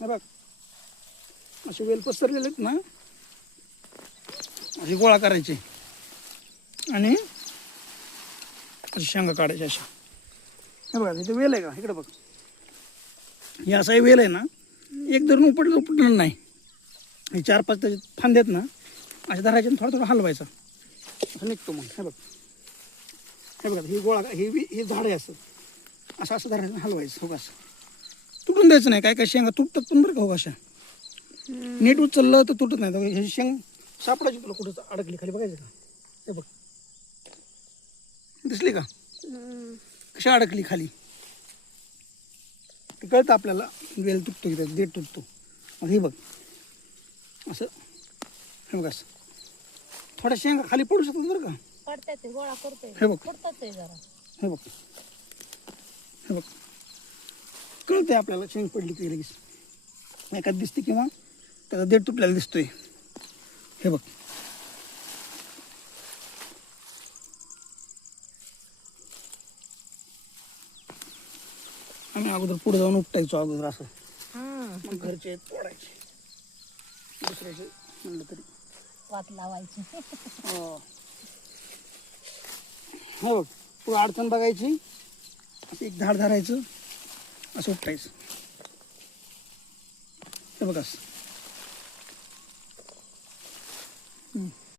हे बघ असे वेल पसरलेले आहेत ना, असे गोळा करायचे आणि अशी शेंगा काढायची अशा. हे बघा इथे वेल आहे का, इकडे बघ, हे असा वेल आहे ना, एक जर उपटलं नाही, हे 4-5 त्याचे फांदे आहेत ना, असे धरायचे थोडं थोडं हलवायचं, असं निघतो मग. हे बघ, हे बघा ही गोळा, ही झाड आहे असं असं असं धरायचं, हलवायचं हो, असं तुटून द्यायचं नाही. काय काय शेंगा तुटतात पण बरं का हो, अशा नीट उचललं तर तुटत नाही. हे शेंग सापडायची तुला कुठं अडकली खाली, बघायचं का, हे बघ दिसली का कशा अडकली खाली, ते कळतं आपल्याला वेल तुटतो की देठ तुटतो. मग हे बघ असं, हे बघ असं थोड्या शेंगा खाली पडू शकतात बरं का, पडतात गोळा करतोय, हे बघ पडतात जरा. हे बघ, हे बघ कळतंय आपल्याला शेंग पडली की लगेच एखाद दिसते किंवा त्याचा देठ तुटलेला दिसतोय. हे बघ आम्ही अगोदर पुढे जाऊन उपटायचो अगोदर असं, मग घरचे तोडायचे, दुसऱ्याचे म्हणलं तरी वात लावायची. हो बघ पुढं अडचण बघायची, असं एक झाड धरायचं, असं उपटायचं. हे बघ असं